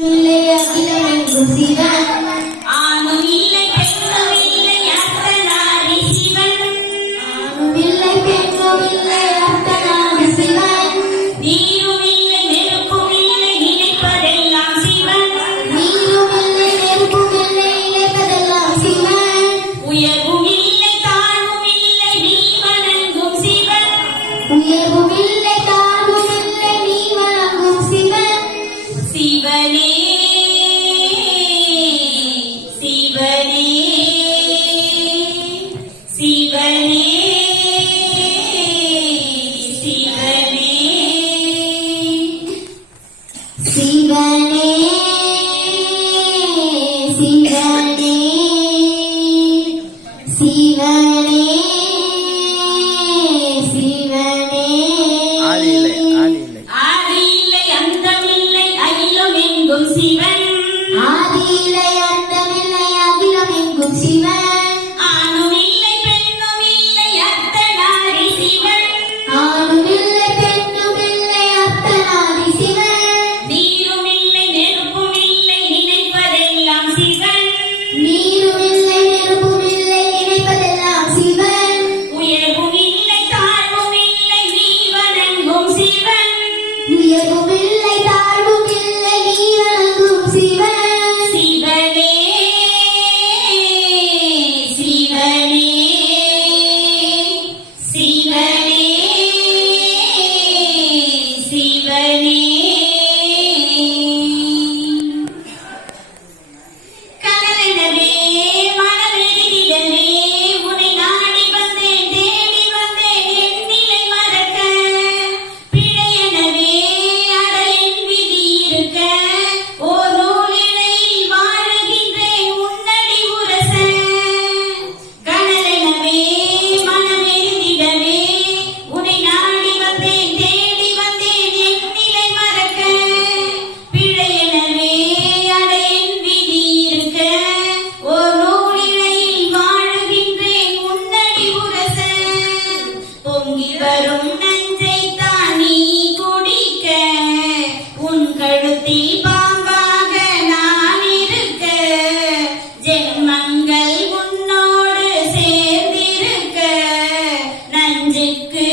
Yeah. Si Seaman. வரும் நஞ்சை தானி குடிக்க உன் கழுத்தில் பாம்பாக நான் இருக்க. ஜென்மங்கள் உன்னோடு சேர்ந்திருக்க. நஞ்சுக்கு